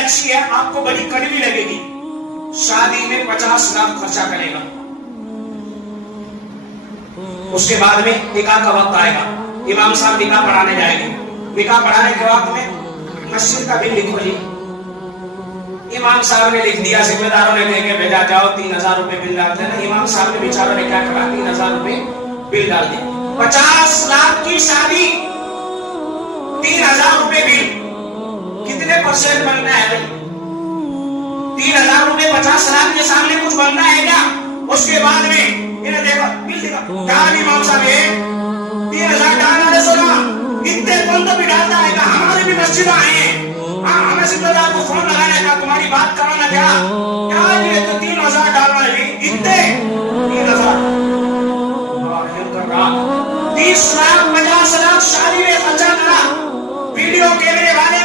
اچھی ہے, آپ کو بڑی کڑوی لگے گی. شادی میں 50 لاکھ خرچہ کرے گا. اس کے بعد میں نکاح کا وقت آئے گا, امام صاحب نکاح پڑھانے جائیں گے. نکاح پڑھانے کے وقت میں مسجد کا بل لکھو جی. امام صاحب نے لکھ دیا, ذمہ داروں نے لے کے بھیجا, جاؤ 3000 روپے بل ڈالتے ہیں. امام صاحب نے بیچاروں نے کیا کرا, 3000 روپے بل ڈال دی. 50 لاکھ کی شادی, 3000 روپے بل, کتنے پرسنٹ بننا ہے بھائی؟ 3000 روپے 50 لاکھ کے سامنے کچھ بننا ہے کیا؟ اس کے بعد میں انہیں دیکھا بل دیکھا, کہا امام صاحب یہ 3000 ڈالنا ہے, سنا اتنے کون تو بھی ڈالتا ہے, کہا ہمارے بھی مسجد آئے ہیں, ہمیں ذمہ دار کو فون لگانے کا, تمہاری بات کرانا, کیا یہ تو 3000 ڈالنا ہے, اتنے 3000 30 لاکھ 50 لاکھ شادی میں خرچہ کرا. ویڈیو کیمرے والے